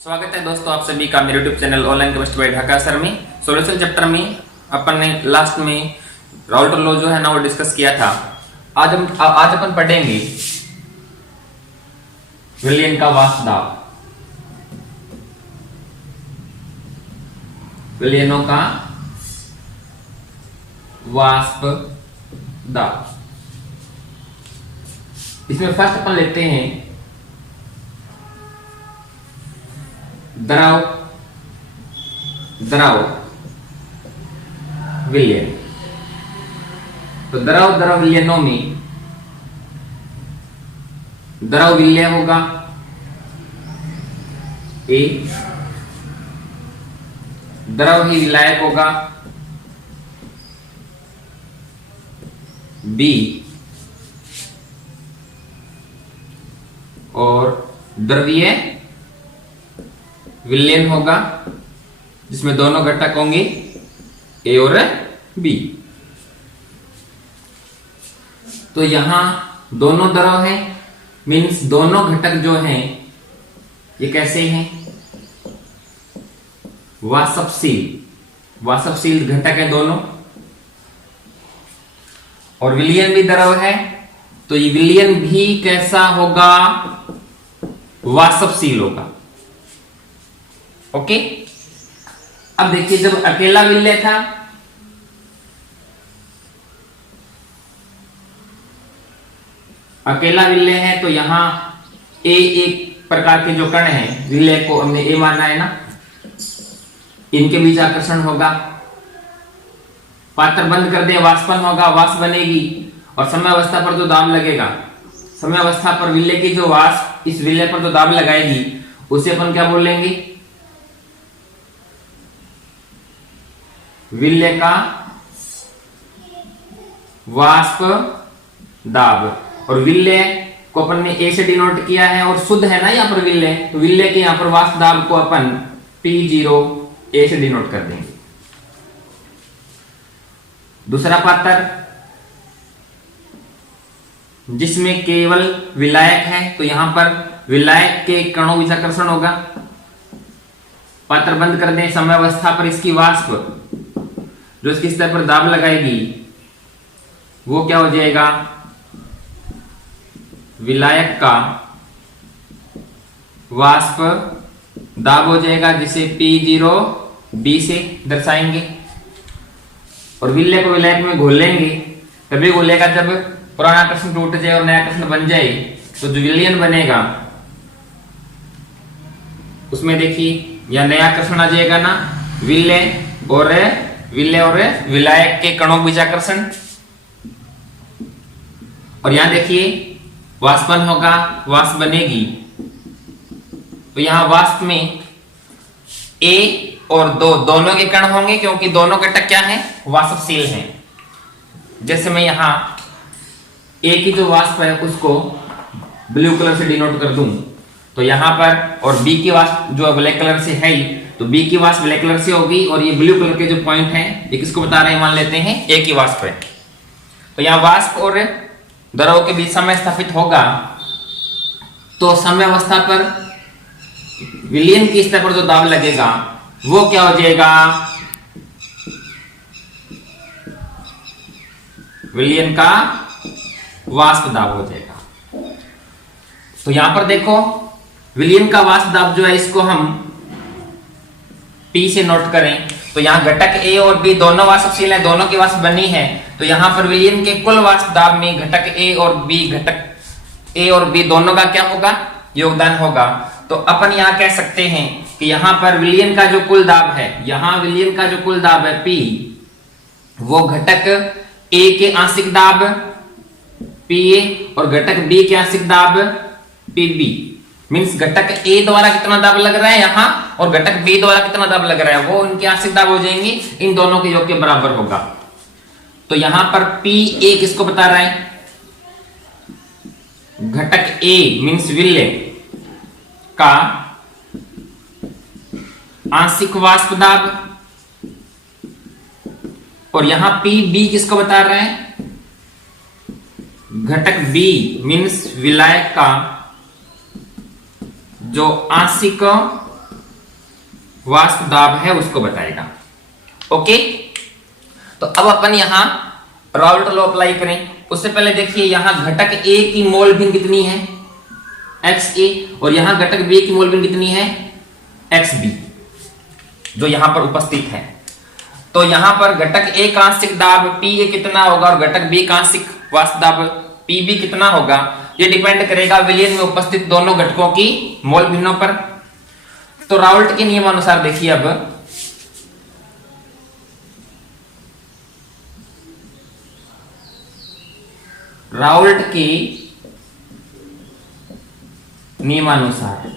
स्वागत है दोस्तों आप सभी का मेरे YouTube channel online chemistry bye Dhaka sir में। सॉल्यूशन चैप्टर में अपन ने लास्ट में राउल्ट लॉ जो है ना वो डिस्कस किया था। आज अपन पढ़ेंगे विलियन का वाष्प दाब, विलियनों का वाष्प दाब। इसमें फर्स्ट अपन लेते हैं द्रव विलयन। तो द्रव विलयनों में द्रव विलय होगा ए, द्रव ही विलायक होगा बी, और द्रवीय विलयन होगा जिसमें दोनों घटक होंगे ए और बी। तो यहां दोनों द्रव है, मीन्स दोनों घटक जो हैं ये कैसे हैं, वाष्पशील घटक है दोनों। और विलयन भी द्रव है, तो ये विलयन भी कैसा होगा, वाष्पशील होगा। ओके, अब देखिए जब अकेला विलय था है तो यहां ए एक प्रकार के जो कण हैं, विलय को हमने ए माना है ना, इनके बीच आकर्षण होगा, पात्र बंद कर दे वाष्पन होगा, वाष्प बनेगी, और समय अवस्था पर जो दाब लगेगा, समय अवस्था पर विलय की जो वाष्प इस विलय पर जो दाब लगाएगी उसे अपन क्या बोलेंगे, विलय का वाष्प दाब। और विलय को अपन ने ए से डिनोट किया है और शुद्ध है ना यहां पर विलय, तो विलय के यहां पर वाष्प दाब को अपन P0 ए से डिनोट कर देंगे। दूसरा पात्र जिसमें केवल विलायक है, तो यहां पर विलायक के कणों बीच आकर्षण होगा, पात्र बंद कर दें, समय अवस्था पर इसकी वाष्प जो इसकी सतह पर दाब लगाएगी वो क्या हो जाएगा, विलायक का वाष्प दाब हो जाएगा, जिसे P0 B से दर्शाएंगे। और विलय को विलायक में घोलेंगे, तभी घोलेगा जब पुराना आकर्षण टूट जाए और नया आकर्षण बन जाए। तो जो विलयन बनेगा उसमें देखिए यह नया आकर्षण आ जाएगा ना, विलय और विलायक के कणों के बीच आकर्षण। और यहां देखिए वाष्पन होगा, वाष्प बनेगी, तो यहां वाष्प में ए और दोनों के कण होंगे, क्योंकि दोनों घटक क्या हैं, वाष्पशील हैं। जैसे मैं यहां ए की जो वाष्प है उसको ब्लू कलर से डिनोट कर दूं, तो यहां पर, और बी की वाष्प जो ब्लैक कलर से है, तो बी की वाष्प ब्लैक कलर से होगी, और ये ब्लू कलर के जो पॉइंट हैं ये किसको बता रहे हैं, मान लेते हैं ए की वाष्प है। तो यहां वाष्प और द्रव के बीच समय स्थापित होगा, तो समय अवस्था पर विलयन की स्तर पर जो दाब लगेगा वो क्या हो जाएगा, विलयन का वाष्प दाब हो जाएगा। तो यहां पर देखो विलयन का वाष्प दाब जो है इसको हम P से नोट करें, तो यहां घटक A और B दोनों वाष्पशील हैं, दोनों की वाष्प बनी है, तो यहां पर विलयन के कुल वाष्प दाब में घटक A और B दोनों का क्या होगा, योगदान होगा। तो अपन यहां कह सकते हैं कि यहां पर विलयन का जो कुल दाब है, यहां विलयन का जो कुल दाब है P, वो घटक A के आंशिक दाब PA और घटक B के आंशिक दाब PB, मीन्स घटक A द्वारा कितना दाब लग रहा है यहां, और घटक B द्वारा कितना दाब लग रहा है, वो इनके आंशिक दाब हो जाएंगे, इन दोनों के योग के बराबर होगा। तो यहां पर PA किसको बता रहा है, घटक A मीन्स विलय का आंशिक वाष्प दाब, और यहां PB किसको बता रहे हैं, घटक B मीन्स विलायक का जो आंशिक वाष्प दाब है उसको बताएगा। ओके, तो अब अपन यहां राउल्ट लॉ अप्लाई करें। उससे पहले देखिए यहां घटक A की मोल भिन्न कितनी है XA, और यहां घटक B की मोल भिन्न कितनी है XB, जो यहां पर उपस्थित है। तो यहां पर घटक A का आंशिक दाब PA कितना होगा और घटक B का आंशिक वाष्प दाब PB कितना होगा, ये डिपेंड करेगा विलयन में उपस्थित दोनों घटकों की मोल भिन्नों पर। तो राउल्ट के नियमानुसार देखिए, अब राउल्ट के नियमानुसार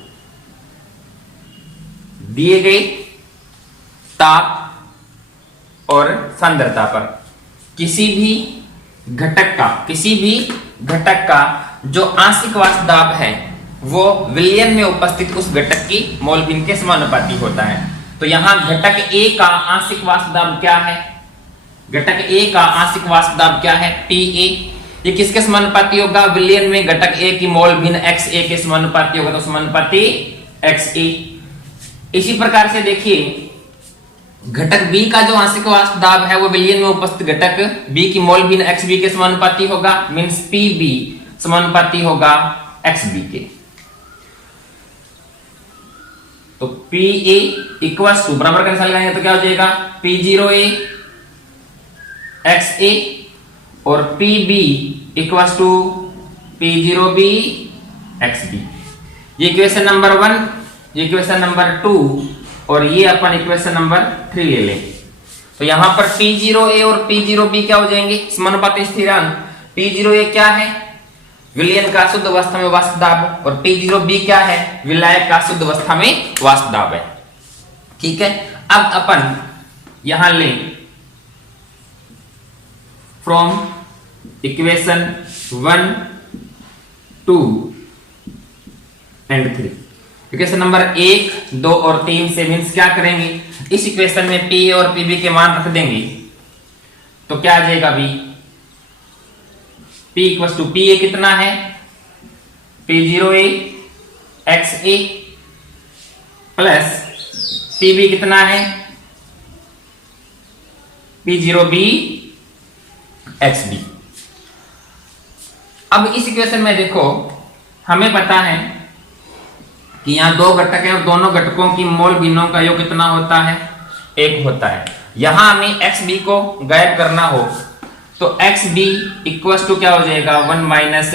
दिए गए ताप और सांद्रता पर किसी भी घटक का जो आंशिक वाष्प दाब है वो विलयन में उपस्थित उस घटक की मोल भिन्न के समानुपाती होता है। तो यहां घटक A का आंशिक वाष्प दाब क्या है, घटक A का आंशिक वाष्प दाब क्या है PA, ये किसके समानुपाती होगा, विलयन में घटक A की मोल भिन्न XA के समानुपाती होगा, तो समानुपाती XA। इसी प्रकार से देखिए घटक B का जो आंशिक वाष्प दाब है वो विलयन में उपस्थित घटक B की मोल भिन्न XB के समानुपाती होगा, मींस PB समानुपाती होगा XB के। तो PA इक्वल्स टू बराबर का निशान लगाएंगे तो क्या हो जाएगा P0A XA और PB equals to P0B XB। ये इक्वेशन नंबर 1, ये इक्वेशन नंबर 2 और ये अपन इक्वेशन नंबर 3 ले लें। तो यहां पर P0A और P0B क्या हो जाएंगे, समानुपाती स्थिरांक। P0A क्या है, विलयन का शुद्ध अवस्था में वाष्प दाब, और P0B क्या है, विलायक का शुद्ध अवस्था में वाष्प दाब है। ठीक है, अब अपन यहां लें from equation 1, 2 and 3। Equation number 1, 2 और 3 से मीन्स क्या करेंगे, इस इक्वेशन में P और PB के मान रख देंगे तो क्या आ जाएगा भी P इक्वल्स टू PA कितना है P0A XA प्लस PB कितना है P0B XB। अब इस इक्वेशन में देखो हमें पता है कि यहां दो घटक है और दोनों घटकों की मोल भिन्नों का योग कितना होता है, 1 होता है। यहां हमें XB को गायब करना हो तो XB इक्वल्स टू क्या हो जाएगा 1 माइनस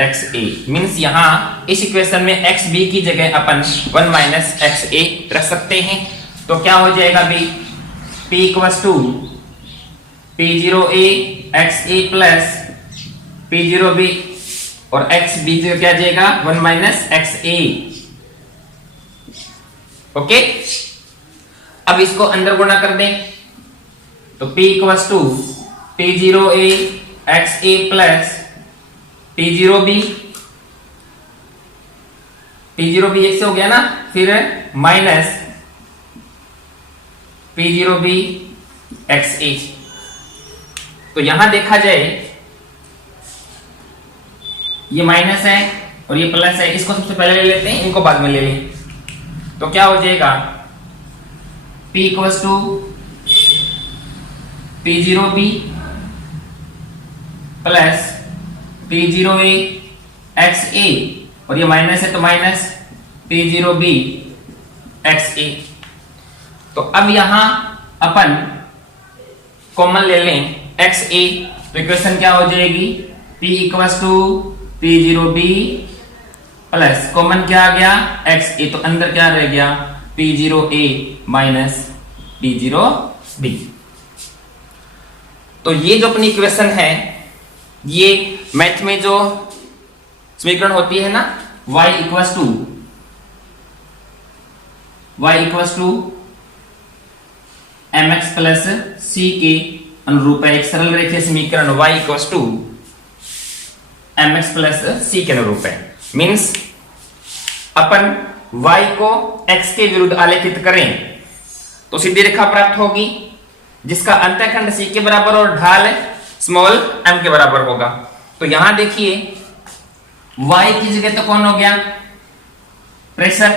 XA, मींस यहां इस इक्वेशन में XB की जगह अपन 1 माइनस XA रख सकते हैं। तो क्या हो जाएगा भी P equals to P0A XA plus P0B और XB क्या जाएगा 1 माइनस XA। ओके, अब इसको अंदर गुणा कर दें तो P equals to P0A XA plus P0B, P0B एक से हो गया ना, फिर माइनस P0B XA। तो यहां देखा जाए ये माइनस है और ये प्लस है, इसको सबसे पहले ले लेते हैं, इनको बाद में ले लें। तो क्या हो जाएगा P equals to P0B plus P0A XA और ये माइनस है तो माइनस P0B XA। तो अब यहां अपन कॉमन ले लें XA, तो इक्वेशन क्या हो जाएगी P equals to P0B plus common क्या आ गया XA, तो अंदर क्या रह गया P0A माइनस P0B। तो ये जो अपनी इक्वेशन है ये मैथ में जो समीकरण होती है ना y equals to mx plus c के अनुरूप है। एक सरल रेखीय समीकरण y equals to mx plus c के अनुरूप है, मीन्स अपन y को x के विरुद्ध आलेखित करें तो सीधी रेखा प्राप्त होगी जिसका अंतःखंड c के बराबर और ढाल स्मॉल m के बराबर होगा। तो यहां देखिए y की जगह तो कौन हो गया प्रेशर,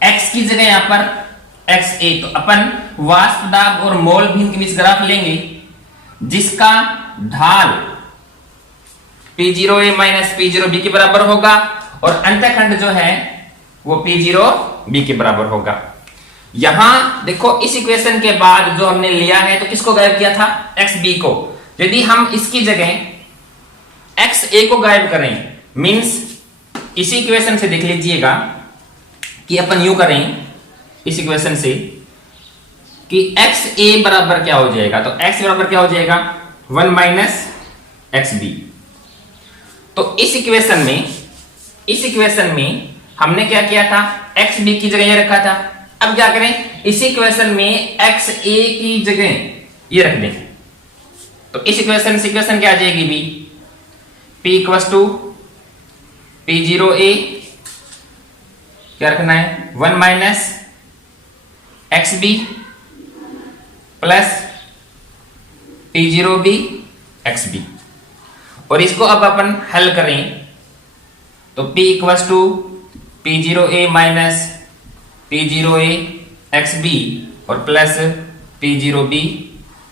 x की जगह यहां पर XA। तो अपन वाष्प दाब और मोल भिन्न के बीच ग्राफ लेंगे जिसका ढाल P0A माइनस P0B के बराबर होगा और अंतःखंड जो है वो P0B के बराबर होगा। यहां देखो इस इक्वेशन के बाद जो हमने लिया है तो किसको गायब किया था? XB को। यदि हम इसकी जगह XA को गायब करें मींस इसी इक्वेशन से देख लीजिएगा कि अपन यूं करें इस इक्वेशन से कि XA बराबर क्या हो जाएगा, तो X बराबर क्या हो जाएगा 1 माइनस XB। तो इस इक्वेशन में हमने क्या किया था? XB की जगह ये रखा था। अब क्या करें? इस इक्वेशन में XA की जगह ये रख दें तो इस इक्वेशन से इक्वेशन क्या आ जाएगी B? P equals to P0A क्या रखना है 1 minus XB plus P0B XB। और इसको अब अपन हल करें तो P equals to P0A minus P0A XB और प्लस P0B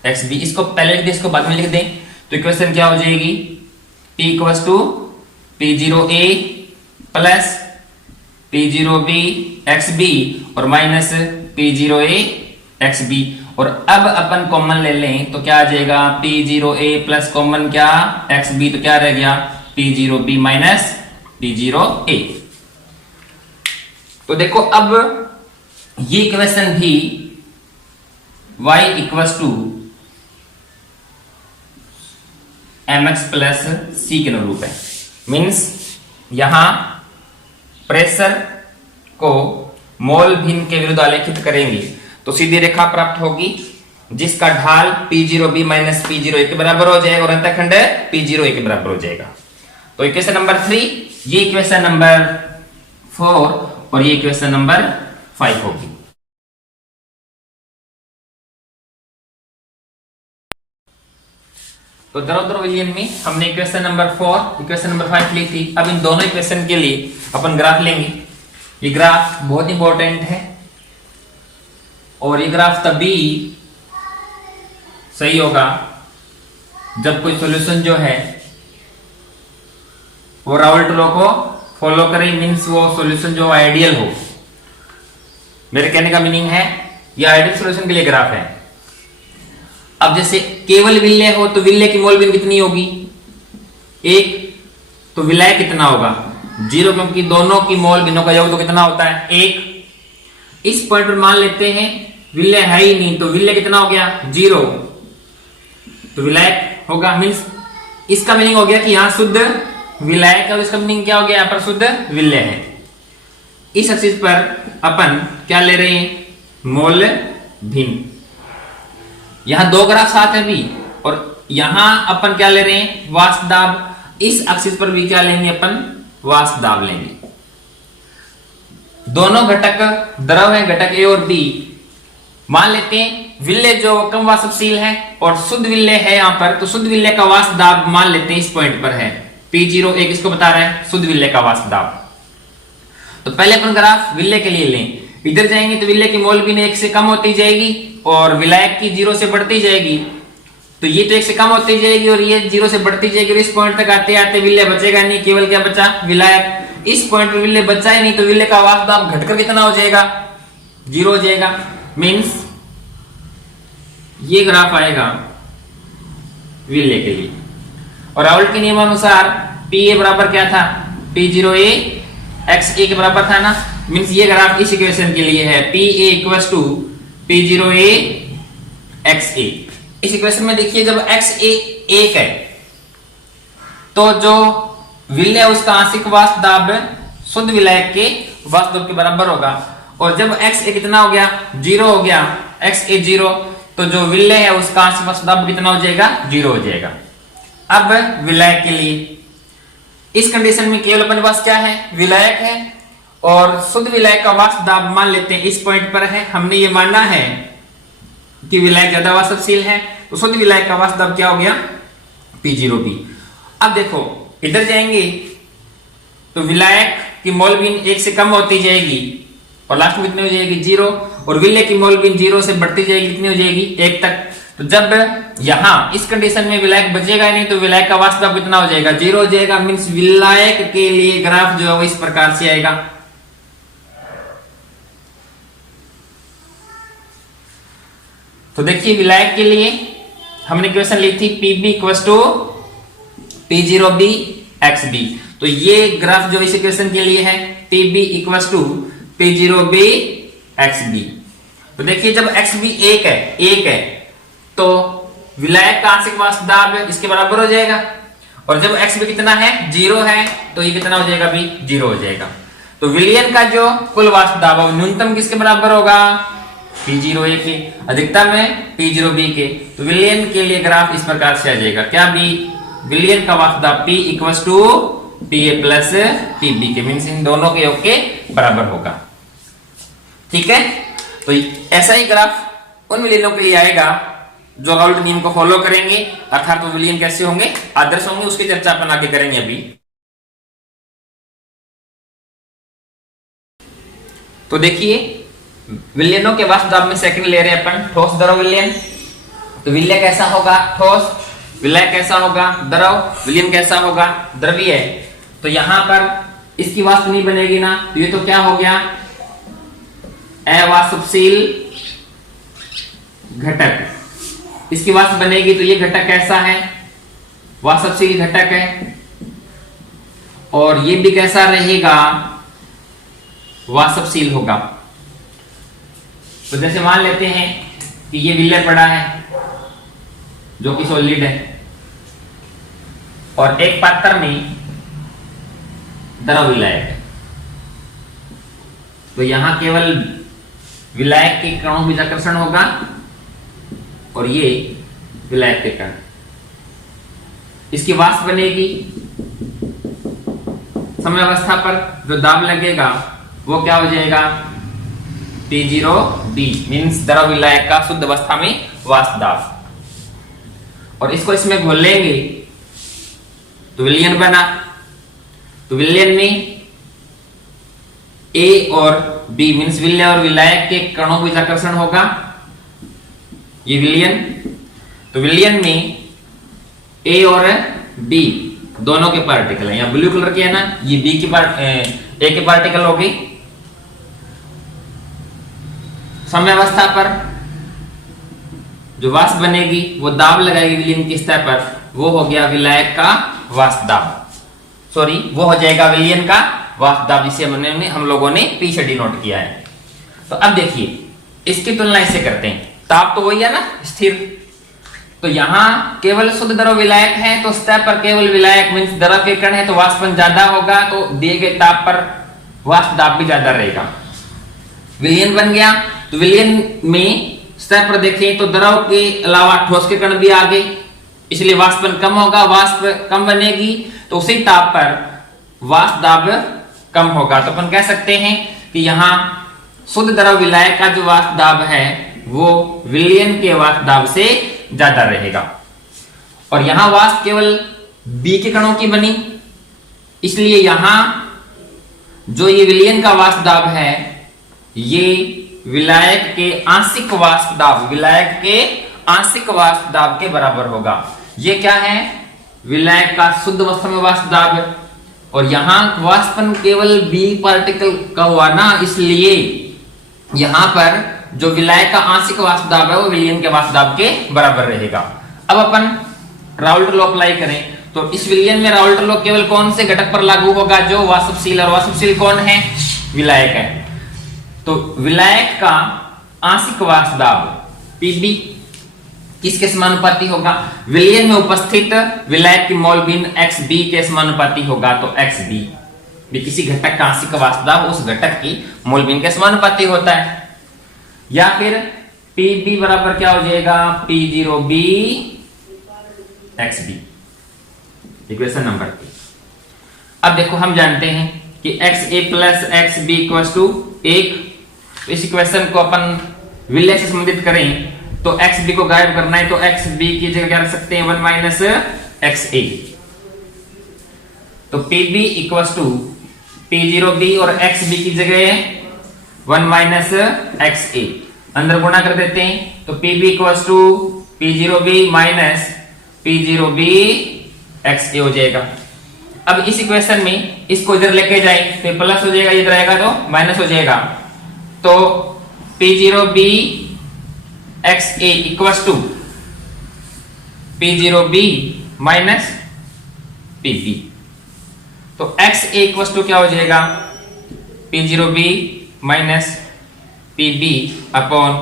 XB। इसको पहले लिख दें, इसको बाद में लिख दें तो इक्वेशन क्या हो जाएगी? P equals to P0A plus P0B XB और माइनस P0A XB। और अब अपन कॉमन ले लें तो क्या आ जाएगा? P0A प्लस कॉमन क्या XB, तो क्या रह गया? P0B minus P0A। तो देखो अब ये इक्वेशन भी y equals to mx plus c के अनुरूप है। मीन्स यहां प्रेशर को मोल भिन्न के विरुद्ध आलेखित करेंगे तो सीधी रेखा प्राप्त होगी जिसका ढाल P0B माइनस P0A के बराबर हो जाएगा और अंतःखंड P0A के बराबर हो जाएगा। तो इक्वेशन नंबर 3, ये इक्वेशन नंबर 4 और ये इक्वेशन नंबर 5 होगी। तो दरोदर विलियन में हमने इक्वेशन नंबर 4 इक्वेशन नंबर 5 ली थी। अब इन दोनों इक्वेशन के लिए अपन ग्राफ लेंगे। ये ग्राफ बहुत इंपॉर्टेंट है और ये ग्राफ तभी सही होगा जब कोई सॉल्यूशन जो है वो राउल्ट लॉ को फॉलो करे। मींस वो सॉल्यूशन जो आइडियल हो। मेरे कहने का मीनिंग है ये आइडियल सॉल्यूशन के लिए ग्राफ है। अब जैसे केवल विलेय हो तो विलेय की मोल भिन्न कितनी होगी? 1। तो विलेय कितना होगा? 0, क्योंकि दोनों की मोल भिन्नों का योग तो कितना होता है? 1। इस पॉइंट पर मान लेते हैं विलेय है ही नहीं तो विलेय कितना हो गया? 0। तो विलेय होगा मींस इसका मीनिंग हो गया कि यहां शुद्ध विलेय का, इसका मीनिंग क्या हो गया? यहां पर शुद्ध विलेय है। इस एक्सिस पर अपन क्या ले रहे हैं? मोल भिन्न। यहां दो ग्राफ साथ है भी और यहां अपन क्या ले रहे हैं? वाष्प दाब। इस एक्सिस पर भी क्या लेंगे अपन? वाष्प दाब लेंगे। दोनों घटक द्रव है, घटक ए और बी। मान लेते हैं विलेय जो कम वाष्पशील है और शुद्ध विलेय है यहां पर, तो शुद्ध विलेय का वाष्प दाब मान लेते हैं इस पॉइंट पर है P0A। किसको बता रहा है? शुद्ध विलेय का वाष्प दाब। तो पहले अपन ग्राफ विलेय के लिए लें। इधर जाएंगे तो विलेय की मोल भिन्न 1 से कम होती जाएगी और विलायक की 0 से बढ़ती जाएगी। तो ये तो 1 से कम होती जाएगी और ये 0 से बढ़ती जाएगी और इस पॉइंट तक आते आते विलेय बचेगा नहीं, केवल क्या बचा? विलायक। इस पॉइंट पर विलेय बचा ही नहीं तो विलेय का वाष्प दाब घटकर कितना हो जाएगा? 0 हो जाएगा। मींस ये ग्राफ आएगा विलेय के लिए। और राउल्ट के नियमानुसार P बराबर क्या था? P0A XA के बराबर था ना। मींस ये ग्राफ इस इक्वेशन के लिए है PA equals to P0A XA। इस इक्वेशन में देखिए जब XA 1 है तो जो विलेय उसका आंशिक वाष्प दाब शुद्ध विलायक के वाष्प दाब के बराबर होगा। और जब XA कितना हो गया? 0 हो गया। XA 0 तो जो विलेय है उसका आंशिक वाष्प दाब कितना हो जाएगा? 0 हो जाएगा। अब विलायक के लिए इस कंडीशन में केवल अपने पास क्या है? विलायक है और शुद्ध विलायक का वाष्प दाब मान लेते हैं इस पॉइंट पर है। हमने ये मानना है कि विलायक ज्यादा वाष्पशील है तो शुद्ध विलायक का वाष्प दाब क्या हो गया? P0B। अब देखो इधर जाएंगे तो विलायक की मोल भिन्न 1 से कम होती जाएगी और लास्ट में कितनी हो जाएगी? 0। और विलय की मोल बिन 0 से बढ़ती जाएगी, कितनी हो जाएगी 1 तक। तो जब यहां इस कंडीशन में विलायक बचेगा नहीं तो विलायक का वास्तव दाब कितना हो जाएगा 0 हो जाएगा। मींस विलायक के लिए ग्राफ जो है वो इस प्रकार से आएगा। तो देखिए विलायक के लिए हमने इक्वेशन ली थी PB equals to P0B XB। तो ये ग्राफ जो इस इक्वेशन के लिए है PB equals to P0B XB। तो देखिए जब XB 1 है तो विलायक का आंशिक वास्तव दाब इसके बराबर हो जाएगा, और जब XB कितना है 0 है तो ये कितना हो जाएगा भी 0 हो जाएगा। तो विलयन का जो कुल वास्तव दाब है न्यूनतम किसके बराबर होगा P0A के, अधिकतम है P0B के। तो विलयन के लिए ग्राफ इस प्रकार से आ जाएगा, क्या भी विलयन का वास्तव दाब P equals to PA plus PB के, मीन्स इन दोनों के योग के बराबर होगा। ठीक है, तो ऐसा ही ग्राफ उन विलयनों के लिए आएगा जो राउल्ट नियम को फॉलो करेंगे, अर्थात वो विलयन कैसे होंगे, आदर्श होंगे, उसकी चर्चा अपन आगे करेंगे। अभी तो देखिए विलयनों के वास्तव दाब में सेकंड ले रहे हैं अपन ठोस द्रव विलयन। तो विलय कैसा होगा ठोस, विलय कैसा होगा द्रव, विलयन कैसा होगा द्रवीय। तो यहां पर इसकी वास्तव नहीं बनेगी ना, तो ये तो क्या हो गया अवाष्पशील घटक। इसकी वास्तव बनेगी तो ये घटक कैसा है वाष्पशील घटक है, और ये भी कैसा रहेगा वाष्पशील होगा। तो जैसे मान लेते हैं कि ये विलय पड़ा है जो कि सॉलिड है, और एक पात्र में द्रव विलायक है, तो यहां केवल विलायक के कणों में आकर्षण होगा और ये विलायक के कण। इसकी वाष्प बनेगी, समय अवस्था पर जो दाब लगेगा वो क्या हो जाएगा P0B, मीन्स द्रव विलायक का शुद्ध अवस्था में वाष्प दाब। और इसको इसमें घोल लेंगे तो विलयन बना। तो विलयन में A और B मीन्स विलय और विलायक के कणों में आकर्षण होगा, ये विलयन। तो विलयन में A और B दोनों के पार्टिकल है, यहां ब्लू कलर के है ना, ये B की A के पार्टिकल हो गए। समय अवस्था पर जो वाष्प बनेगी वो दाब लगाएगी विलयन की सतह पर, वो हो गया विलायक का वाष्प दाब, सॉरी वो हो जाएगा विलयन का वाष्प दाब, जिसे हम लोगों ने P से डिनोट किया है। तो अब देखिए इसकी तुलना इससे करते हैं, ताप तो वही है ना स्थिर, तो यहां केवल शुद्ध द्रव विलायक है तो सतह पर केवल विलायक मींस द्रव के कण है तो वाष्पन ज्यादा होगा, तो दिए गए ताप पर वाष्प दाब भी ज्यादा रहेगा। विलयन बन गया, तो विलयन में सतह पर देखें तो द्रव के अलावा ठोस के कण भी आ गए, इसलिए वाष्पन कम होगा, वाष्प कम बनेगी, तो उसी ताप पर वाष्प दाब कम होगा। तो अपन कह सकते हैं कि यहाँ शुद्ध द्रव विलायक का जो वाष्प दाब है वो विलयन के वाष्प दाब से ज्यादा रहेगा। और यहां वाष्प केवल B के कणों की बनी, इसलिए यहां जो ये विलयन का वाष्प दाब है ये विलायक के आंशिक वाष्प दाब, विलायक के आंशिक वाष्प दाब के बराबर होगा। ये क्या है विलायक का शुद्ध अवस्था में वाष्प दाब, और यहां वाष्पन केवल B पार्टिकल का हुआ ना, इसलिए यहां पर जो विलायक का आंशिक वाष्प दाब है वो विलयन के वाष्प दाब के बराबर रहेगा। अब अपन राउल्ट लॉ अप्लाई करें तो इस विलयन में राउल्ट लॉ केवल कौन से घटक पर लागू होगा, जो वाष्पशील, और वाष्पशील कौन है विलायक है। तो विलायक का आंशिक वाष्प दाब Pb किसके समानुपाती होगा, विलयन में उपस्थित विलायक की मोल भिन्न XB के समानुपाती होगा। तो XB भी किसी घटक का आंशिक वाष्प दाब उस घटक की मोल भिन्न के समानुपाती होता है, या फिर Pb बराबर क्या हो जाएगा P0B XB, इक्वेशन नंबर 3। अब देखो हम जानते हैं कि XA प्लस XB इक्वल्स टू 1, तो इस इक्वेशन को अपन विलय से संबंधित करें तो XB को गायब करना है, तो XB की जगह क्या रख सकते हैं 1 माइनस XA। तो PB इक्वल्स टू P0B और XB की जगह 1 माइनस एक्स ए, अंदर गुणा कर देते हैं तो P B equals to P zero B minus P zero B X A हो जाएगा। अब इस इक्वेशन में इसको इधर लेके जाए तो प्लस हो जाएगा, इधर आएगा तो माइनस हो जाएगा, तो P zero B X A equals to P zero B minus P B, तो एक्स ए इक्वल्स टू क्या हो जाएगा, P zero B minus P B upon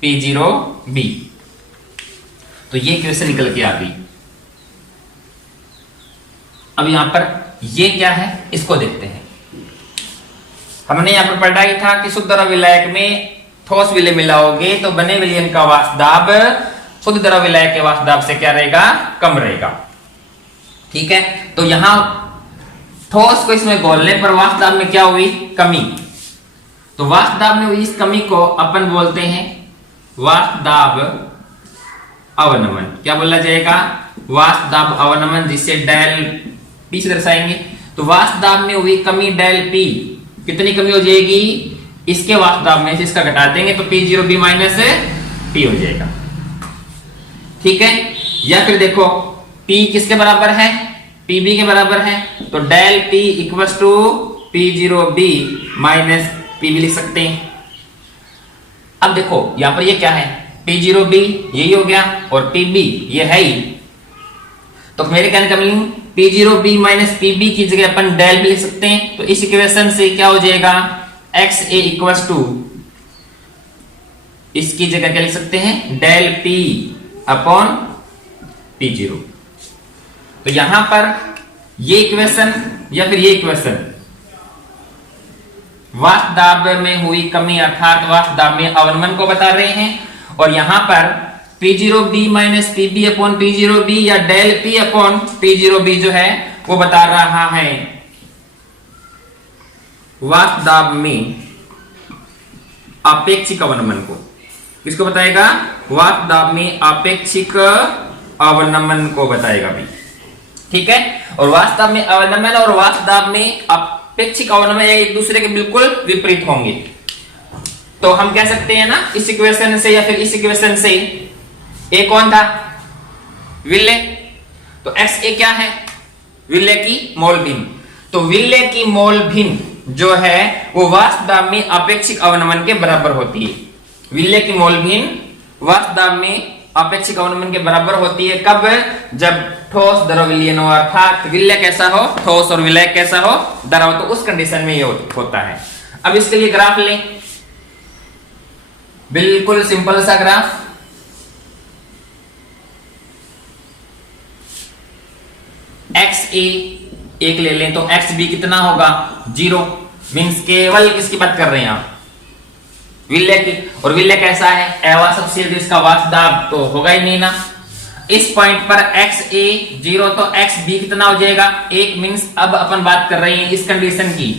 P zero B. तो ये इक्वेशन निकल के आ गई। अब यहां पर ये क्या है इसको देखते हैं। हमने यहां पर पढ़ा ही था कि शुद्ध द्रव विलायक में ठोस विलय मिलाओगे तो बने विलयन का वाष्प दाब शुद्ध द्रव विलायक के वाष्प दाब से क्या रहेगा, कम रहेगा। ठीक है, तो यहां ठोस को इसमें घोलने पर वाष्प दाब में क्या हुई, कमी। तो वाष्प दाब में हुई इस कमी को अपन बोलते हैं वाष्प दाब अवनमन। क्या बोला जाएगा, वाष्प दाब अवनमन, जिससे डेल पी से दर्शाएंगे। तो वाष्प दाब में हुई कमी डेल पी, कितनी कमी हो जाएगी, इसके वाष्प दाब में से इसका घटा देंगे तो P zero B minus P हो जाएगा। ठीक है, या फिर देखो पी किसके बराबर है, पी बी के बराबर है, तो del P equal to P zero B minus P B लिख सकते हैं। अब देखो यहां पर ये क्या है, पी जीरो बी यही हो गया और पी बी ये है ही, तो मेरे कहने का meaning P zero B minus P B की जगह अपन डेल भी लिख सकते हैं। तो इस इक्वेशन से क्या हो जाएगा, एक्स ए इक्वल टू, इसकी जगह क्या लिख सकते हैं, del P upon P zero. तो यहां पर ये इक्वेशन या फिर ये इक्वेशन वाष्प दाब में हुई कमी अर्थात वाष्प दाब में अवनमन को बता रहे हैं, और यहां पर P zero B minus P B upon P zero B या del P upon P zero B जो है वो बता रहा है वाष्प दाब में आपेक्षिक अवनमन को। किसको बताएगा, वाष्प दाब में आपेक्षिक अवनमन को बताएगा भी। ठीक है, और वाष्प दाब में अवनमन और वाष्प दाब में आपेक्षिक अवनमन एक दूसरे के बिल्कुल विपरीत होंगे। तो हम कह सकते हैं ना इस इक्वेशन से या फिर इस इक्वेशन से, ए कौन था, विलेय, तो एक्स ए क्या है, विलेय की मोल भिन्न। तो विलेय की मोल भिन्न जो है वो वाष्प दाब में आपेक्षिक अवनमन के बराबर होती है। विलेय की मोल भिन्न वाष्प दाब में आपेक्षिक अवनमन के बराबर होती है कब, जब ठोस द्रव विलयन हो, अर्थात विलेय कैसा हो, ठोस, और विलेय कैसा हो, द्रव, तो उस कंडीशन में ये होता है। अब इसके लिए ग्राफ लें, बिल्कुल सिंपल सा ग्राफ। एक्स ए एक ले लें तो एक्स बी कितना होगा, 0, मीन्स केवल किसकी बात कर रहे हैं आप, विलेय की। और विलेय कैसा है, अवाष्पशील, तो इसका वाष्प दाब तो होगा ही नहीं ना। इस पॉइंट पर एक्स ए 0 तो एक्स बी कितना हो जाएगा 1, मीन्स अब अपन बात कर रहे हैं इस कंडीशन की,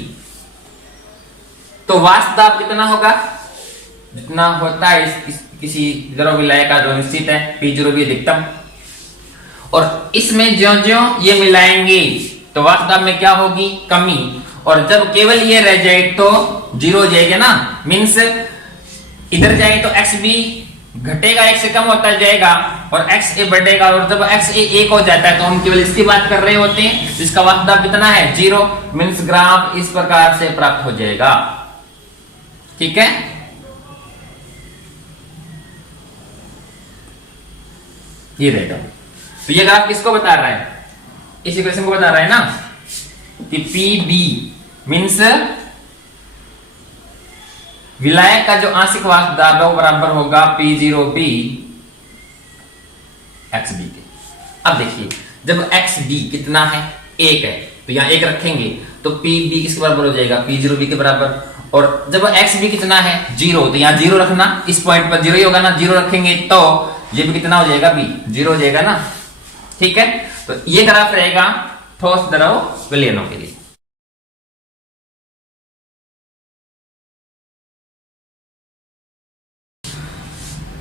तो वाष्प दाब कितना होगा, जितना होता है किसी द्रव विलायक का जो निश्चित है, पी जीरो बी अधिकतम। और इसमें ज्यो ज्यो ये मिलाएंगे तो वाष्प दाब में क्या होगी, कमी, और जब केवल ये रह जाए तो 0 हो जाएगा ना, मीन्स इधर जाए तो एक्स बी घटेगा, एक से कम होता जाएगा, और एक्स ए बढ़ेगा, और जब एक्स ए 1 हो जाता है तो हम केवल इसकी बात कर रहे होते हैं, जिसका वाष्प दाब कितना है, 0, मीन्स ग्राफ इस प्रकार से प्राप्त हो जाएगा। ठीक है, ये रहेगा। तो ये ग्राफ किसको बता रहा है, इस इक्वेशन को बता रहा है ना, कि पी बी मीन्स विलायक का जो आंशिक वाष्प दाब है वो बराबर होगा P zero B X B के। अब देखिए जब एक्स बी कितना है, 1 है, तो यहां 1 रखेंगे तो पी बी किसके बराबर हो जाएगा, पी जीरो बी के बराबर। और जब एक्स बी कितना है 0, तो यहां 0 रखना, इस पॉइंट पर 0 ही होगा ना, 0 रखेंगे तो ये भी कितना हो जाएगा, बी 0 हो जाएगा ना। ठीक है, तो ये ग्राफ रहेगा ठोस द्रव विलयनों के लिए।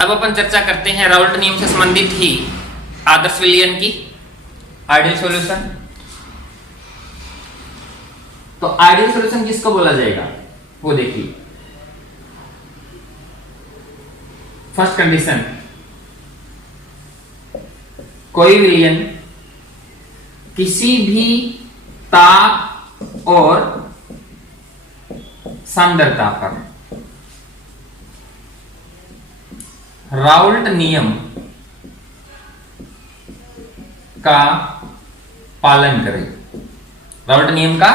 अब अपन चर्चा करते हैं राउल्ट नियम से संबंधित ही आदर्श विलयन की, आइडियल सॉल्यूशन। तो आइडियल सॉल्यूशन किसको बोला जाएगा, वो देखिए। फर्स्ट कंडीशन, कोई विलयन किसी भी ताप और सांद्रता पर राउल्ट नियम का पालन करे, राउल्ट नियम का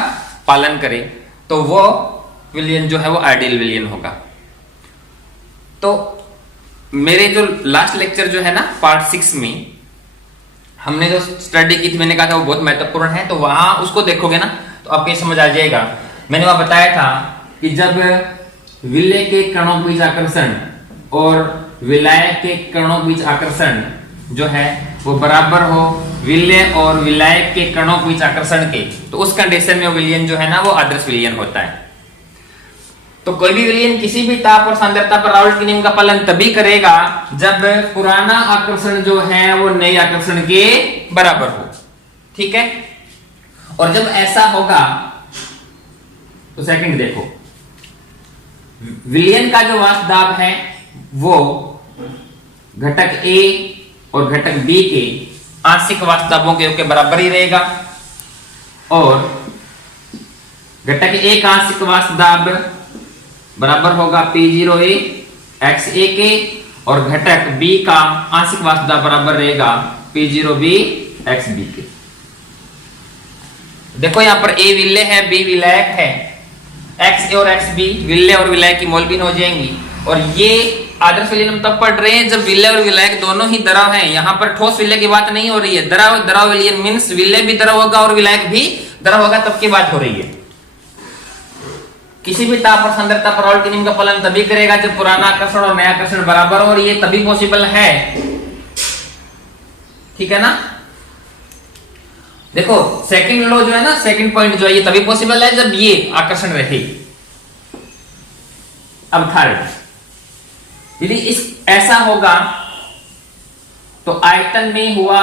पालन करे तो वो विलयन जो है वो आइडियल विलयन होगा। तो मेरे जो लास्ट लेक्चर जो है ना पार्ट 6 में हमने जो स्टडी की थी, मैंने कहा था वो बहुत महत्वपूर्ण है, तो वहां उसको देखोगे ना तो आपको समझ आ जाएगा। मैंने वहां बताया था कि जब विलय के कणों के बीच आकर्षण और विलायक के कणों के बीच आकर्षण जो है वो बराबर हो विलय और विलायक के कणों के बीच आकर्षण के, तो उस कंडीशन में विलयन जो है ना वो आदर्श विलयन होता है। तो कोई भी विलयन किसी भी ताप और सांद्रता पर राउल्ट के नियम का पालन तभी करेगा जब पुराना आकर्षण जो है वो नए आकर्षण के बराबर हो, ठीक है। और जब ऐसा होगा तो सेकंड देखो, विलयन का जो वाष्प दाब है वो घटक A और घटक B के आंशिक वाष्प दाबों के योग के बराबर ही रहेगा, और घटक A का आंशिक वाष्प दाब बराबर होगा P0A XA के, और घटक B का आंशिक वाष्प दाब बराबर रहेगा P0B XB के। देखो यहां पर A विलय है, B विलायक है, XA और XB विलय और विलायक की मोलबिन हो जाएंगी। और ये आदर्श विलयन हम तब पढ़ रहे हैं जब विलय और विलायक दोनों ही द्रव हैं। यहां पर ठोस विलय की बात नहीं हो रही है, द्रव द्रव विलयन मींस विलय भी द्रव होगा और विलायक भी द्रव होगा, तब की बात हो रही है। किसी भी ताप और सांद्रता पर राउल्ट के नियम का पालन तभी करेगा जब पुराना आकर्षण और नया आकर्षण बराबर हो, और ये तभी पॉसिबल है, ठीक है ना। देखो सेकंड लॉ जो है ना, सेकंड पॉइंट जो है ये तभी पॉसिबल है जब ये आकर्षण रहे। अब थर्ड, यदि इस ऐसा होगा तो आयतन में हुआ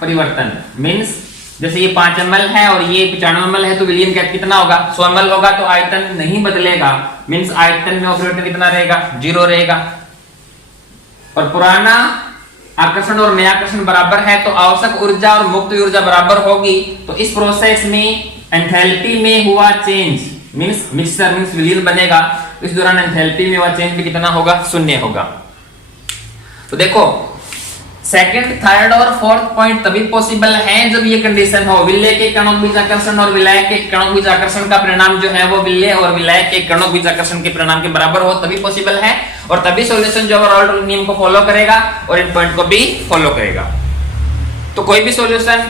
परिवर्तन, मींस जैसे ये 5 ml है और ये 95 ml है, तो विलयन गैप कितना होगा, 100 ml होगा, तो आयतन नहीं बदलेगा, मींस आयतन में परिवर्तन कितना रहेगा, 0 रहेगा। और पुराना आकर्षण और नया आकर्षण बराबर है तो आवश्यक ऊर्जा और मुक्त ऊर्जा बराबर होगी, तो इस प्रोसेस में एंथैल्पी में हुआ चेंज मींस मिक्सचर मींस विलयन बनेगा, इस दौरान एंथैल्पी में हुआ चेंज भी कितना होगा, 0 होगा। तो देखो सेकंड, थर्ड और फोर्थ पॉइंट तभी पॉसिबल है जब ये कंडीशन हो, विलय के कणों के बीच आकर्षण और विलायक के कणों के बीच आकर्षण का परिणाम जो है वो विलय और विलायक के कणों के बीच आकर्षण के परिणाम के बराबर हो, तभी पॉसिबल है। और तभी सॉल्यूशन जो है राउल्ट नियम को फॉलो करेगा और इन पॉइंट को भी फॉलो करेगा। तो कोई भी सॉल्यूशन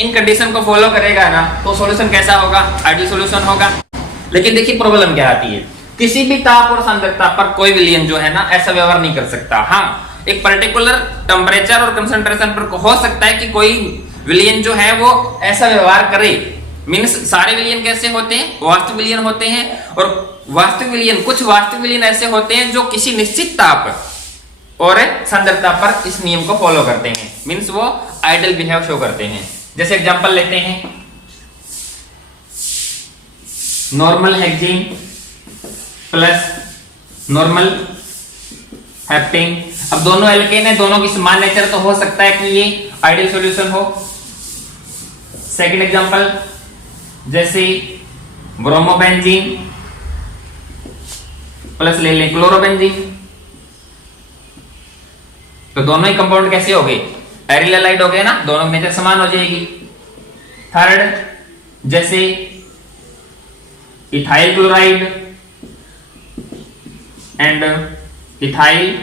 इन कंडीशन को फॉलो करेगा ना तो सॉल्यूशन कैसा होगा, आइडियल सॉल्यूशन होगा। लेकिन देखिए प्रॉब्लम क्या आती है, किसी भी ताप और सांद्रता पर कोई विलयन जो है ना ऐसा व्यवहार नहीं कर सकता। हाँ, एक पर्टिकुलर टेम्परेचर और कंसंट्रेशन पर हो सकता है कि कोई विलयन जो है वो ऐसा व्यवहार करे, मींस सारे विलयन कैसे होते हैं, वास्तविक विलयन होते हैं, और वास्तविक विलयन कुछ वास्तविक विलयन ऐसे होते हैं जो किसी निश्चित ताप और सांद्रता पर इस नियम को फॉलो करते हैं, मींस वो आइडियल बिहेव शो करते हैं। जैसे एग्जांपल लेते हैं, normal hexane plus normal heptane. अब दोनों एल्केन है, दोनों की समान नेचर, तो हो सकता है कि ये आइडियल सॉल्यूशन हो। सेकंड एग्जांपल, जैसे ब्रोमोबेंजीन प्लस ले लें क्लोरोबेंजीन, तो दोनों ही कंपाउंड कैसे हो गए, एरिल हैलाइड हो गए ना, दोनों की नेचर समान हो जाएगी। थर्ड, जैसे ethyl chloride and ethyl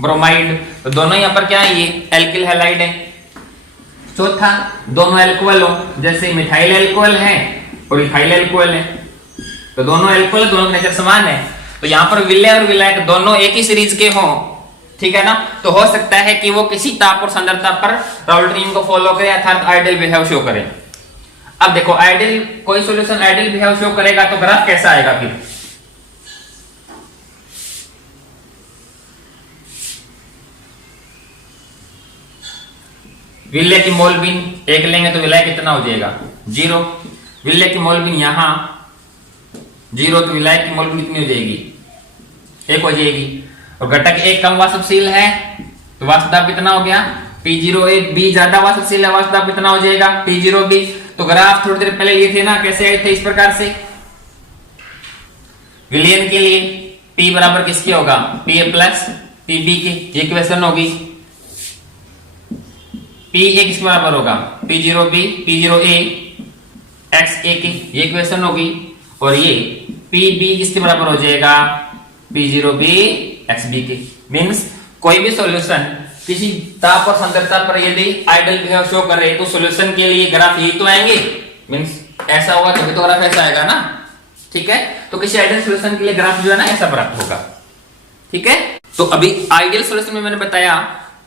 bromide, तो दोनों यहां पर क्या है, ये एल्किल हैलाइड है। चौथा, दोनों एल्कोहल हो, जैसे मिथाइल एल्कोहल है और इथाइल एल्कोहल है, तो दोनों एल्कोहल, दोनों का नेचर समान है, तो यहां पर विलय और विलायक दोनों एक ही सीरीज के हों, ठीक है ना। तो हो सकता है कि वो किसी ताप और सांद्रता पर राउल्ट नियम को फॉलो करें अर्थात आइडियल बिहेव शो करें। अब देखो आइडियल, कोई सॉल्यूशन आइडियल बिहेव शो करेगा तो ग्राफ कैसा आएगा फिर, विलय की मोलबिन 1 लेंगे तो विलय कितना हो जाएगा, 0। विलय की मोलबिन यहां जीरो तो विलायक की मोल कितनी हो जाएगी, 1 हो जाएगी। और घटक A कम वाष्पशील है तो वाष्प दाब कितना हो गया, P0A। B ज्यादा वाष्पशील है, वाष्प दाब कितना हो जाएगा, P0B। तो ग्राफ थोड़ी देर पहले लिए थे ना, कैसे आए थे, इस प्रकार से। विलयन के लिए P बराबर किसके होगा, PA प्लस PB के, ये इक्वेशन होगी। PA किसके बराबर होगा, P0B P0A XA की, ये इक्वेशन होगी। और ये PB किसके बराबर हो जाएगा, P0B XB के। मींस कोई भी सॉल्यूशन किसी ताप और सांद्रता पर यदि आइडियल बिहेव शो कर रहे तो सॉल्यूशन के लिए ग्राफ यही तो आएंगे। मींस ऐसा होगा तभी तो ग्राफ ऐसा आएगा ना, ठीक है। तो किसी आइडियल सॉल्यूशन के लिए ग्राफ जो है ना ऐसा प्राप्त होगा, ठीक है। तो अभी आइडियल सॉल्यूशन में मैंने बताया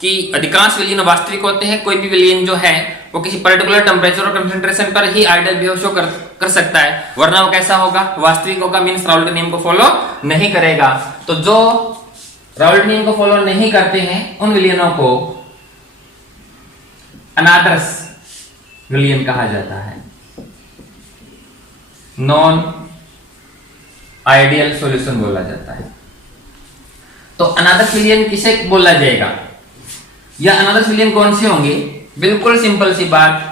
कि अधिकांश विलयन वास्तविक होते हैं। कोई भी विलयन जो है वो किसी पर्टिकुलर टेम्परेचर और कंसंट्रेशन पर ही आइडियल बिहेव शो कर सकता है, वरना वो कैसा होगा, वास्तविक होगा। मींस राउल्ट नियम को फॉलो नहीं करेगा। तो जो राउल्ट नियम को फॉलो नहीं करते हैं उन विलयनों को अनादर्श विलयन कहा जाता है, नॉन आइडियल सॉल्यूशन बोला जाता है। तो अनादर्श विलयन किसे बोला जाएगा, या अनादर्श विलयन कौन से होंगे, बिल्कुल सिंपल सी बात।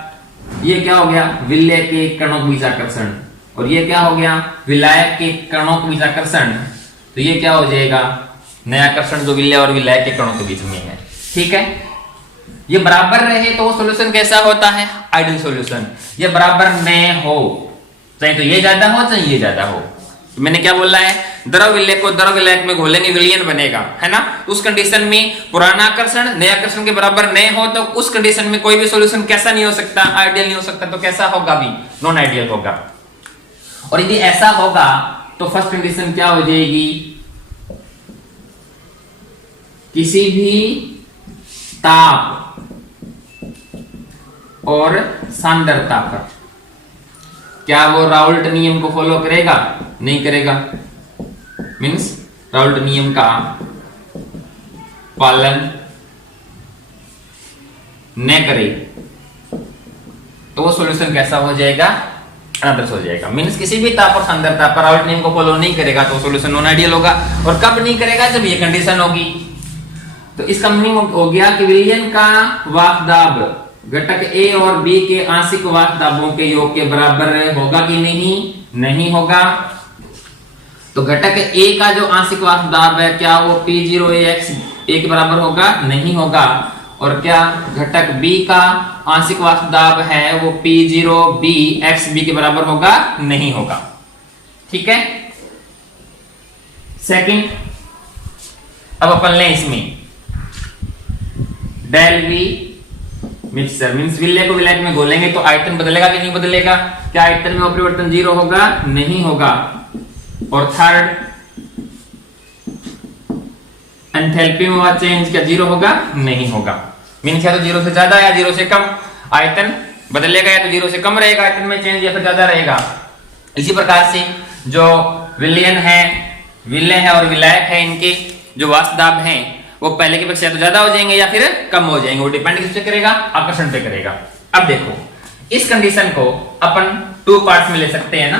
ये क्या हो गया, विलय के कणों के बीच आकर्षण, और ये क्या हो गया, विलायक के कणों के बीच आकर्षण। तो ये क्या हो जाएगा, नया आकर्षण जो विलय और विलायक के कणों के बीच में है, ठीक है। ये बराबर रहे तो वो सॉल्यूशन कैसा होता है, आइडियल सॉल्यूशन। ये बराबर न हो, चाहे तो ये ज्यादा हो चाहे ये ज्यादा हो। तो मैंने क्या बोला है, द्रव विलय को द्रव विलायक में घोलेंगे, विलयन बनेगा, है ना। उस कंडीशन में पुराना आकर्षण नया आकर्षण के बराबर न हो तो उस कंडीशन में कोई भी सॉल्यूशन कैसा नहीं हो सकता, आइडियल नहीं हो सकता। तो कैसा होगा भी, नॉन आइडियल होगा। और यदि ऐसा होगा तो फर्स्ट कंडीशन क्या हो जाएगी, किसी भी ताप और सांद्रता पर क्या वो राउल्ट नियम को फॉलो करेगा, नहीं करेगा। मींस राउल्ट नियम का पालन न करे तो वो सॉल्यूशन कैसा हो जाएगा, अनादर्श हो जाएगा। मींस किसी भी ताप और सांद्रता पर राउल्ट नियम को फॉलो नहीं करेगा तो सॉल्यूशन नॉन आइडियल होगा। और कब नहीं करेगा, जब ये कंडीशन होगी। तो इसका मीनिंग हो गया कि विलयन का वाष्प दाब घटक A और B के आंशिक वाष्प दाबों के योग के बराबर होगा कि नहीं, नहीं होगा। तो घटक A का जो आंशिक वाष्प दाब है क्या वो P0AX A के बराबर होगा, नहीं होगा। और क्या घटक B का आंशिक वाष्प दाब है वो P0BXB के बराबर होगा, नहीं होगा, ठीक है। सेकंड, अब अपन लें इसमें डेल V मिक्सचर। मींस विलय को विलायक में घोलेंगे तो आयतन बदलेगा कि नहीं बदलेगा, क्या आयतन में परिवर्तन 0 होगा, नहीं होगा। और थर्ड, एंथैल्पी में हुआ चेंज क्या 0 होगा, नहीं होगा। मींस या तो 0 से ज्यादा या 0 से कम आयतन बदलेगा, या तो 0 से कम रहेगा आयतन में चेंज या फिर ज्यादा रहेगा। इसी प्रकार से जो विलयन है, विलय है और विलायक है, इनके जो वाष्प दाब हैं वो पहले की अपेक्षा तो ज्यादा हो जाएंगे या फिर कम हो जाएंगे। वो डिपेंड किस पे करेगा, आकर्षण पे करेगा। अब देखो इस कंडीशन को अपन 2 पार्ट्स में ले सकते हैं ना।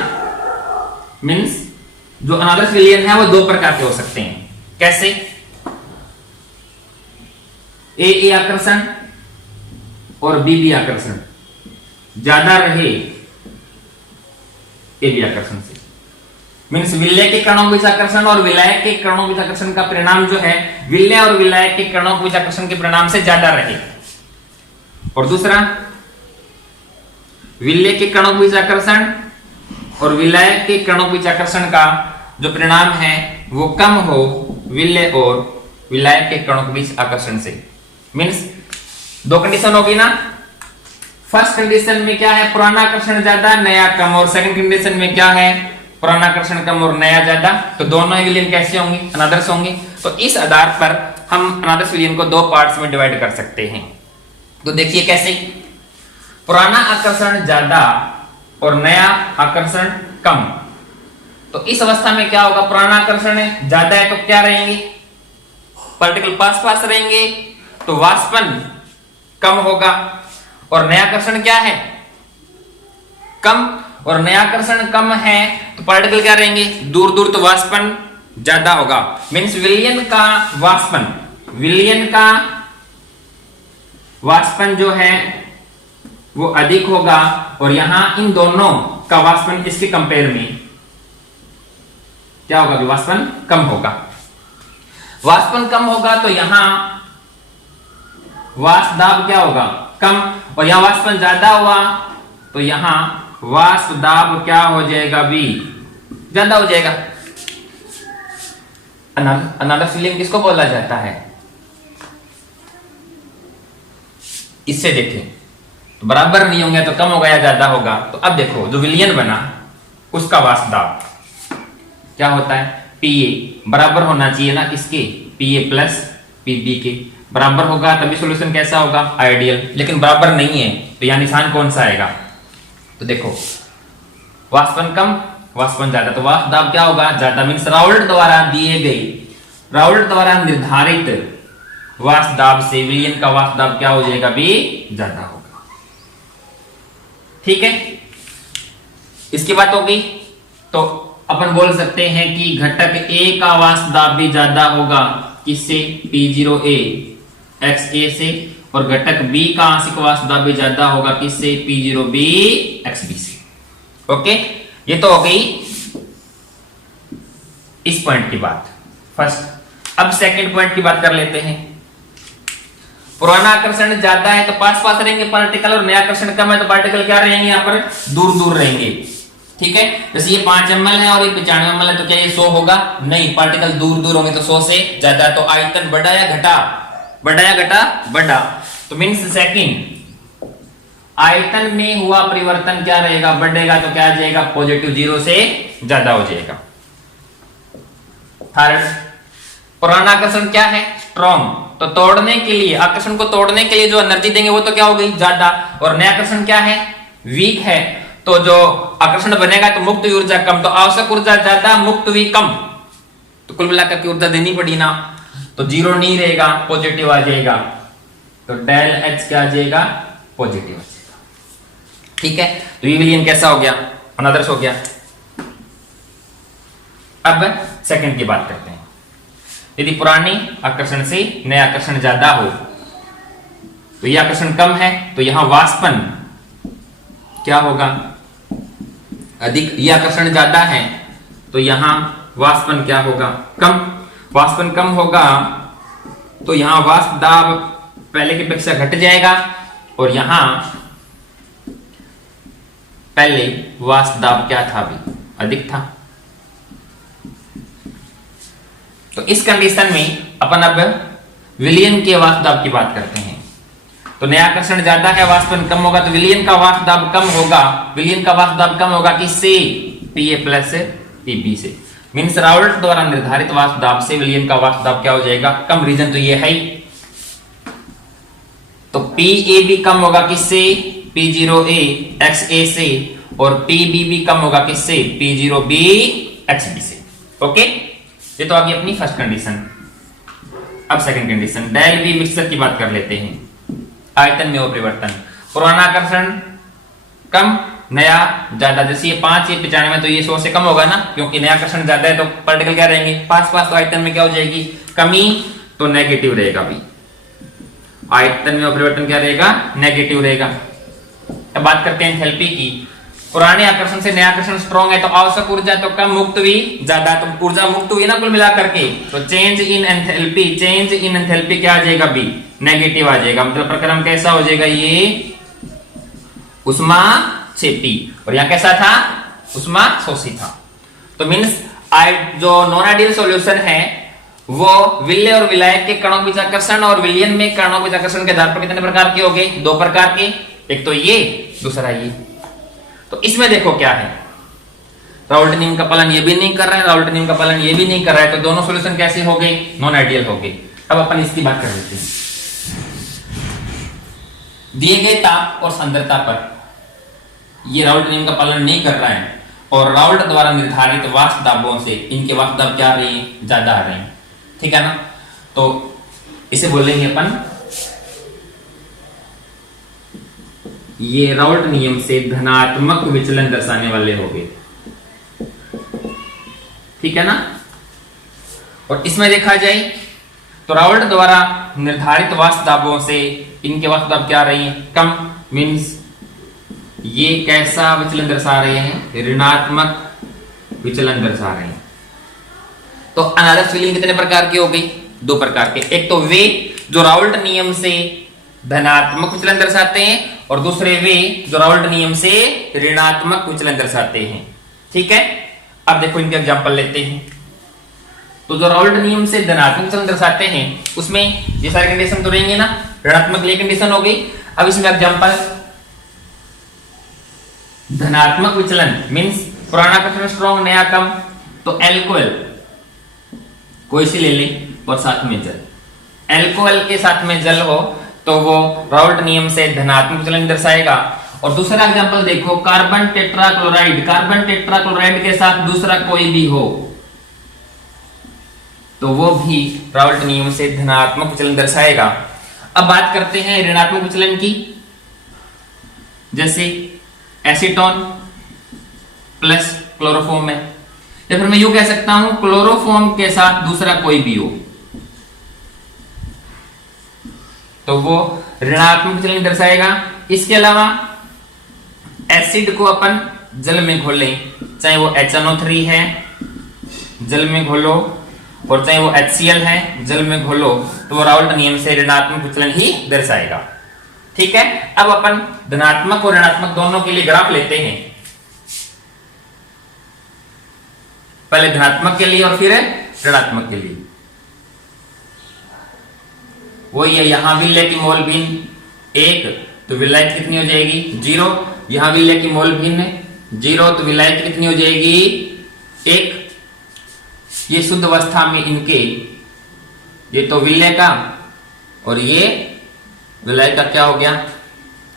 मींस जो अनादर्श विलयन है वो 2 प्रकार के हो सकते हैं। कैसे, ए आकर्षण और बी आकर्षण ज्यादा रहे ए आकर्षण से। मींस विलय के कणों के बीच आकर्षण और विलायक के कणों के बीच आकर्षण का परिणाम जो है विलय और विलायक के कणों के बीच आकर्षण के परिणाम से ज्यादा रहे। और दूसरा, विलय के कणों के बीच आकर्षण और विलायक के कणों के बीच आकर्षण का जो परिणाम है वो कम हो विलय और विलायक के कणों के बीच आकर्षण से। मींस 2 कंडीशन होगी ना। फर्स्ट कंडीशन में क्या है, पुराना आकर्षण ज्यादा नया कम। और सेकंड कंडीशन में क्या है, पुराना आकर्षण कम और नया ज्यादा। तो दोनों ही विलयन कैसे होंगे, अनादर्श होंगे। तो इस आधार पर हम अनादर्श विलयन को 2 पार्ट्स में डिवाइड कर सकते हैं। तो देखिए कैसे, पुराना आकर्षण ज्यादा और नया आकर्षण कम। तो इस अवस्था में क्या होगा, पुराना आकर्षण ज्यादा है तो क्या रहेंगे, पार्टिकल पास पास रहेंगे तो वाष्पन कम होगा। और नया आकर्षण क्या है, कम। और नयाकर्षण कम है तो पार्टिकल क्या रहेंगे, दूर दूर, तो वाष्पन ज्यादा होगा। मीन्स विलयन का वाष्पन जो है वो अधिक होगा, और यहां इन दोनों का वाष्पन इसके कंपेयर में क्या होगा, वाष्पन कम होगा। वाष्पन कम होगा तो यहां वाष्प दाब क्या होगा, कम, और यहां वाष्पन ज्यादा हुआ तो यहां वाष्प दाब क्या हो जाएगा, भी ज्यादा हो जाएगा। अनदर फीलिंग किसको बोला जाता है, इससे देखें तो बराबर नहीं होंगे तो कम होगा या ज्यादा होगा। तो अब देखो जो विलयन बना उसका वाष्प दाब क्या होता है, Pa बराबर होना चाहिए ना किसके, Pa प्लस Pb के बराबर होगा तभी सॉल्यूशन कैसा होगा, आइडियल। लेकिन बराबर नहीं है तो यहां निशान कौन सा आएगा, तो देखो वाष्पन कम वाष्पन ज्यादा, तो वाष्प दाब क्या होगा, ज्यादा। मीन्स राउल्ट द्वारा निर्धारित वाष्प दाब से विलयन का वाष्प दाब क्या हो जाएगा, भी ज्यादा होगा। ठीक है, इसकी बात होगी। तो अपन बोल सकते हैं कि घटक A का वाष्प दाब भी ज्यादा होगा किससे, P0A XA से, और घटक B का आंशिक वाष्प दाब भी ज्यादा होगा किससे, P0B XB से। ओके, ये तो हो गई इस पॉइंट की बात फर्स्ट। अब सेकंड पॉइंट की बात कर लेते हैं। पुराना आकर्षण ज्यादा है तो पास पास रहेंगे पार्टिकल, और नया आकर्षण कम है तो पार्टिकल क्या रहेंगे, यहाँ पर दूर दूर रहेंगे। ठीक है, जैसे ये 5 ml है और ये 95 ml है तो क्या ये 100 होगा, नहीं, पार्टिकल दूर दूर होंगे तो 100 से ज्यादा। तो आयतन बढ़ा या घटा, बढ़ा। तो मीन्स सेकंड आयतन में हुआ परिवर्तन क्या रहेगा, बढ़ेगा तो क्या आ जाएगा, पॉजिटिव, 0 से ज्यादा हो जाएगा। थर्ड, पुराना आकर्षण क्या है, स्ट्रॉन्ग, तो तोड़ने के लिए, आकर्षण को तोड़ने के लिए जो एनर्जी देंगे वो तो क्या हो गई, ज्यादा। और नया आकर्षण क्या है, वीक है, तो जो आकर्षण बनेगा तो मुक्त ऊर्जा कम, तो आवश्यक ऊर्जा ज्यादा, मुक्त भी कम, तो कुल मिलाकर की ऊर्जा देनी पड़ी ना, तो 0 नहीं रहेगा, पॉजिटिव आ जाएगा। तो डेल H क्या आ जाएगा, पॉजिटिव आ जाएगा। ठीक है, तो ये विलयन कैसा हो गया, अनादर्श हो गया। अब सेकंड की बात करते हैं। यदि पुरानी आकर्षण से नया आकर्षण ज्यादा हो तो यह आकर्षण कम है तो यहां वाष्पन क्या होगा, अधिक। यह आकर्षण ज्यादा है तो यहां वाष्पन क्या होगा, कम। वाष्पन कम होगा तो यहां वाष्प दाब पहले की अपेक्षा घट जाएगा, और यहां पहले वाष्प दाब क्या था, भी अधिक था। तो इस कंडीशन में अपन अब विलयन के वाष्प दाब की बात करते हैं। तो नया आकर्षण ज्यादा है, वाष्पन कम होगा, तो विलयन का वाष्प दाब कम होगा। विलयन का वाष्प दाब कम होगा किससे, Pa प्लस Pb से। मीन्स राउल्ट द्वारा निर्धारित वाष्प दाब से विलयन का वाष्प दाब क्या हो जाएगा, कम। रीजन तो ये है ही। तो Pab कम होगा किससे, P0A XA से, और Pbb कम होगा किससे, P0B XB से। ओके, ये तो आ गई अपनी फर्स्ट कंडीशन। अब second condition, del V mixture की बात कर लेते हैं। आयतन में हो परिवर्तन, पुराना आकर्षण कम, नया ज्यादा। जैसे ये 5 ये 95 तो ये 100 से कम होगा ना, क्योंकि नया आकर्षण ज्यादा है तो पार्टिकल क्या रहेंगे, पास पास, तो आयतन में क्या हो जाएगी, कमी, तो नेगेटिव रहेगा भी। आयतन में परिवर्तन क्या रहेगा, नेगेटिव रहेगा। अब बात करते हैं एंथैल्पी की। पुराने आकर्षण से नया आकर्षण स्ट्रॉन्ग है तो आवश्यक ऊर्जा तो कम, मुक्त भी ज्यादा, तो ऊर्जा मुक्त हुई ना कुल मिला करके, तो चेंज इन एंथैल्पी क्या आ जाएगा, बी, नेगेटिव आ जाएगा। मतलब प्रक्रम कैसा हो जाएगा, ये उष्मा क्षेपी, और यहां कैसा था, उष्मा शोषी था। तो मीन्स जो नॉन आइडियल सॉल्यूशन है वो विलय और विलायक के कणों बीच आकर्षण और विलयन में कणों बीच आकर्षण के आधार पर कितने प्रकार के हो गए, 2 प्रकार के, एक तो ये, दूसरा ये। तो इसमें देखो क्या है, राउल्ट नियम का पालन ये भी नहीं कर रहा है, राउल्ट नियम का पालन ये भी नहीं कर रहा है, तो दोनों सॉल्यूशन कैसे हो गए, नॉन आइडियल हो गए। अब अपन इसकी बात कर लेते हैं। दिए गए ताप और सांद्रता पर ये राउल्ट नियम का पालन नहीं कर रहा है, और राउल्ट द्वारा निर्धारित वाष्प दाबों से इनके वाष्प दाब क्या आ रहे हैं, ज्यादा आ रहे हैं। ठीक है ना, तो इसे बोलेंगे अपन ये राउल्ट नियम से धनात्मक विचलन दर्शाने वाले हो गए। ठीक है ना। और इसमें देखा जाए तो राउल्ट द्वारा निर्धारित वाष्प दाबों से इनके वाष्प दाब क्या रही हैं, कम, मीन्स ये कैसा विचलन दर्शा रहे हैं, ऋणात्मक विचलन दर्शा रहे हैं। तो अनादर्श विलीन कितने प्रकार की हो गई, 2 प्रकार के। एक तो वे जो राउल्ट नियम से धनात्मक विचलन दर्शाते हैं और दूसरे वे जो राउल्ट नियम से ऋणात्मक विचलन दर्शाते हैं। ठीक है। अब देखो इनके एग्जांपल लेते हैं। तो जो राउल्ट नियम से धनात्मक विचलन दर्शाते हैं उसमें ये सारे कंडीशन तो रहेंगे ना, ऋणात्मक लिए कंडीशन हो गई। अब इसमें एग्जांपल धनात्मक विचलन मींस पुराना कठोर स्ट्रॉन्ग, नया कम। तो एल्कोहल कोई सी ले लें और साथ में जल, एल्कोहल के साथ में जल हो तो वो राउल्ट नियम से धनात्मक विचलन दर्शाएगा। और दूसरा एग्जांपल देखो, कार्बन टेट्राक्लोराइड, कार्बन टेट्राक्लोराइड के साथ दूसरा कोई भी हो तो वो भी राउल्ट नियम से धनात्मक विचलन दर्शाएगा। अब बात करते हैं ऋणात्मक विचलन की, जैसे एसीटोन प्लस क्लोरोफॉर्म है, या फिर मैं यूं कह सकता हूं क्लोरोफॉर्म के साथ दूसरा कोई भी हो तो वो ऋणात्मक विचलन दर्शाएगा। इसके अलावा एसिड को अपन जल में घोलें, चाहे वो HNO3 है जल में घोलो और चाहे वो HCl है जल में घोलो, तो वो राउल्ट नियम से ऋणात्मक विचलन ही दर्शाएगा। ठीक है। अब अपन धनात्मक और ऋणात्मक दोनों के लिए ग्राफ लेते हैं, पहले धनात्मक के लिए और फिर ऋणात्मक के लिए। वही है, यहां विलेय की मोल भिन्न 1 तो विलायक कितनी हो जाएगी 0, यहां विलेय की मोल भिन्न 0 तो विलायक कितनी हो जाएगी 1। ये शुद्ध अवस्था में इनके, ये तो विलेय का और ये विलायक का क्या हो गया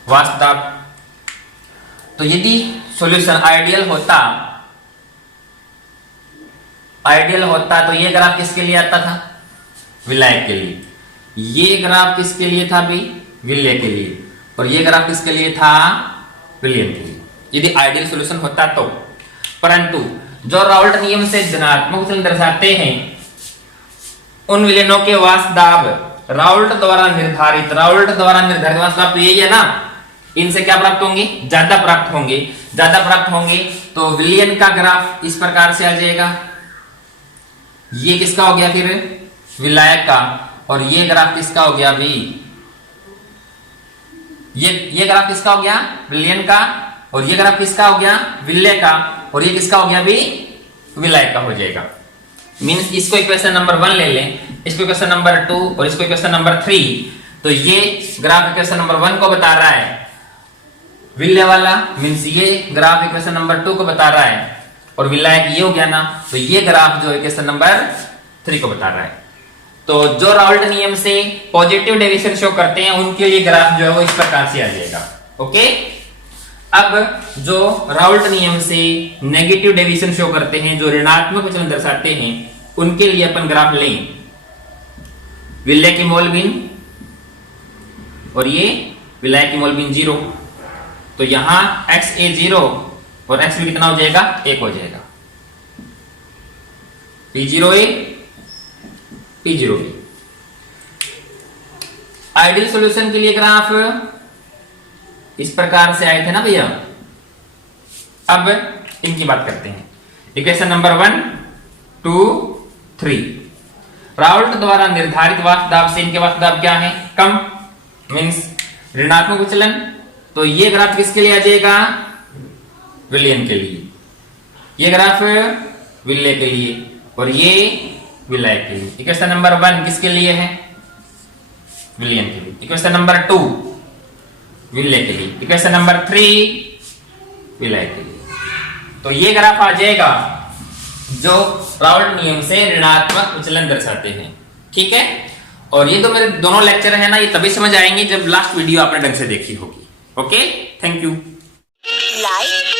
वाष्प दाब। तो यदि सॉल्यूशन आइडियल होता तो ये ग्राफ किसके लिए आता था, विलायक के लिए। ये ग्राफ किसके लिए था भी, विलेय के लिए। और ये ग्राफ किसके लिए था, विलियन के लिए, यदि आइडियल सॉल्यूशन होता तो। परंतु जो राउल्ट नियम से धनात्मक विचलन दर्शाते हैं उन विलयनों के वाष्प दाब राउल्ट द्वारा निर्धारित वाष्प दाब तो यही है ना, इनसे क्या प्राप्त होंगे, ज्यादा प्राप्त होंगे। तो विलियन का ग्राफ इस प्रकार से आ जाएगा, ये किसका हो गया फिर विलायक का, और ये ग्राफ किसका हो गया भी, ये ग्राफ किसका हो गया विलियन का, और ये ग्राफ किसका हो गया विलेय का, और ये किसका हो गया भी विलायक का हो जाएगा। मींस इसको इक्वेशन नंबर 1 ले लें, इसको इक्वेशन नंबर 2 और इसको इक्वेशन नंबर 3। तो ये ग्राफ इक्वेशन नंबर 1 को बता रहा है विलेय वाला, मींस ये ग्राफ इक्वेशन नंबर 2 को बता रहा है, और विलायक ये हो गया ना, तो ये ग्राफ जो इक्वेशन नंबर 3 को बता रहा है। तो जो राउल्ट नियम से पॉजिटिव डेविएशन शो करते हैं उनके लिए ग्राफ जो है वो इस प्रकार से आ जाएगा। ओके। अब जो राउल्ट नियम से नेगेटिव डेविएशन शो करते हैं, जो ऋणात्मक विचलन दर्शाते हैं, उनके लिए अपन ग्राफ लें विलेय की मोल भिन्न और ये विलायक की मोल भिन्न 0। तो यहां XA 0 और XB कितना हो जाएगा 1 हो जाएगा। P0A P0B। आइडियल सॉल्यूशन के लिए ग्राफ इस प्रकार से आए थे ना भैया। अब इनकी बात करते हैं। Equation number 1, 2, 3। राउल्ट द्वारा निर्धारित वाष्प दाब से इनके वाष्प दाब क्या है, कम, मींस ऋणात्मक विचलन। तो ये ग्राफ किसके लिए आ जाएगा, विलियन के लिए। ये ग्राफ विलेय के लिए और ये विलायक के लिए। इक्वेशन नंबर 1 किसके लिए है, विलियन के लिए। इक्वेशन नंबर 2 विलेय के लिए। इक्वेशन नंबर 3 विलायक के लिए। तो ये ग्राफ आ जाएगा जो राउल्ट नियम से ऋणात्मक विचलन दर्शाते हैं। ठीक है। और ये तो मेरे दोनों लेक्चर है ना, ये तभी समझ आएंगे जब लास्ट वीडियो आपने ढंग से देखी होगी। Okay, thank you. लाइक